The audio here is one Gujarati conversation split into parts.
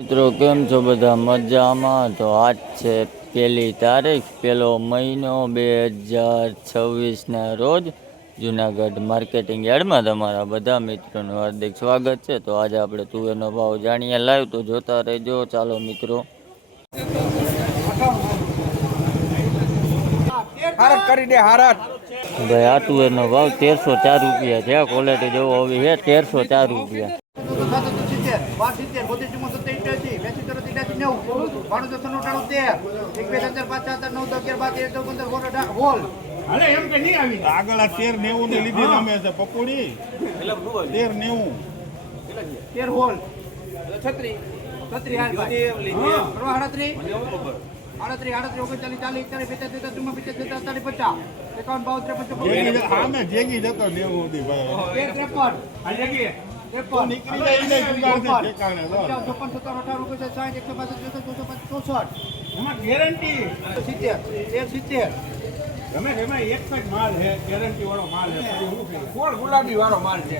મિત્રો કેમ છો બધા મજામાં? તો આજ છે 1 તારીખ 1 મહિનો 2026ના રોજ જુનાગઢ માર્કેટિંગ યાર્ડમાં તમારા બધા મિત્રોનું હાર્દિક સ્વાગત છે. તો આજે આપણે તુવેરનો ભાવ જાણીએ લાઈવ, તો જોતા રહેજો. ચાલો મિત્રો, ભાઈ આ તુવેરનો ભાવ 1304 રૂપિયા છે. ક્વોલિટી જેવો આવી છે 1304 રૂપિયા. આગળ 1390 ને લીધી તમે છે પકોડી 1390 હોલ 36 જેગી જતો 90 ભાઈ નીકળી જાય ને ગેરંટી 70 તમે એમાં એક જ માલ છે, ગેરંટી વાળો માલ છે. કોણ ગુલાબી વાળો માલ છે?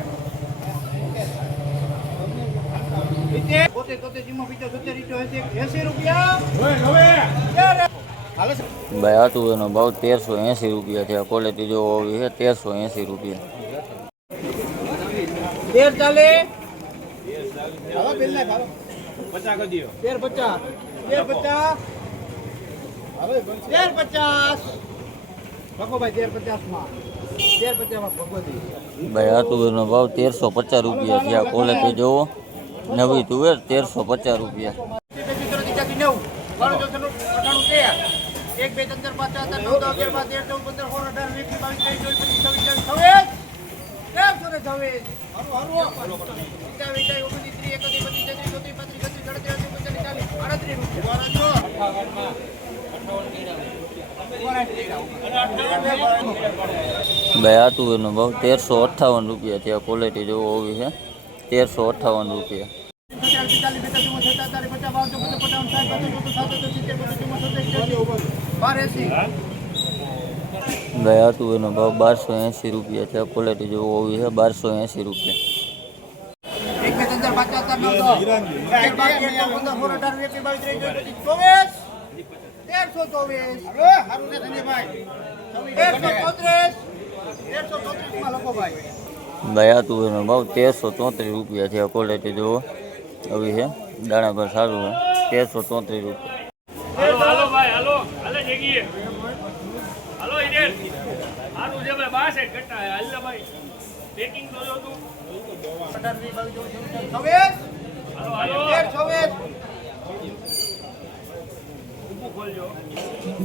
ભાઈ આ તુવેરનો ભાવ 1380 રૂપિયા છે. ક્વોલિટી જો આવી છે 1380 રૂપિયા. 1350 આ તુવેરનો ભાવ 1350 રૂપિયા છે. ક્વોલિટી જોવો, નવી તુવેર 1350 રૂપિયા. ભાઈ આ તુવેરનો ભાવ 1358 રૂપિયા છે. ક્વોલિટી જોવો આવી છે 1358 રૂપિયા. ભાઈ આ તુવેરનો ભાવ 1280 રૂપિયા છે. ક્વોલિટી જોવો આવી છે 1280 રૂપિયા. ભાઈ આ તુવેરનો ભાવ 1334 રૂપિયા છે. ક્વોલિટી જોવો આવી છે, દાણા પર સારું છે 1334 રૂપિયા.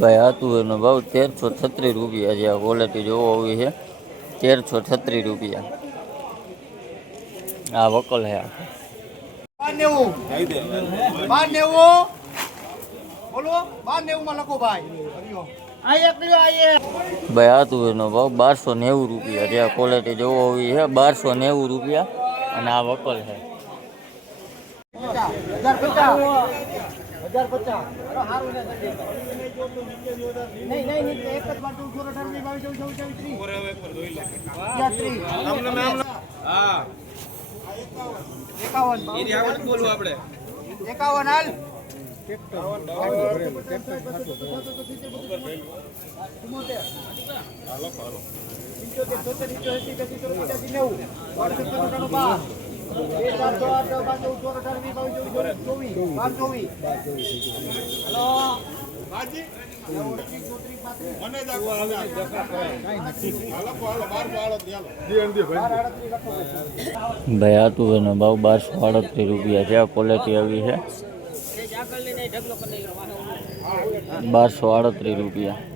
ભાઈ આ તુવેરનો ભાવ 1336 રૂપિયા છે. ક્વોલિટી જોવો આવી છે 1336 રૂપિયા. આ વકલ છે. ભાઈ આ તુવેરનો ભાવ 1290 રૂપિયા છે. ક્વોલિટી જોવો આવી છે 1290 રૂપિયા. અને આ વકલ છે. ભાઈ આ તુવેરનો ભાવ 1238 રૂપિયા છે. ક્વોલિટી આવી છે 1238 રૂપિયા.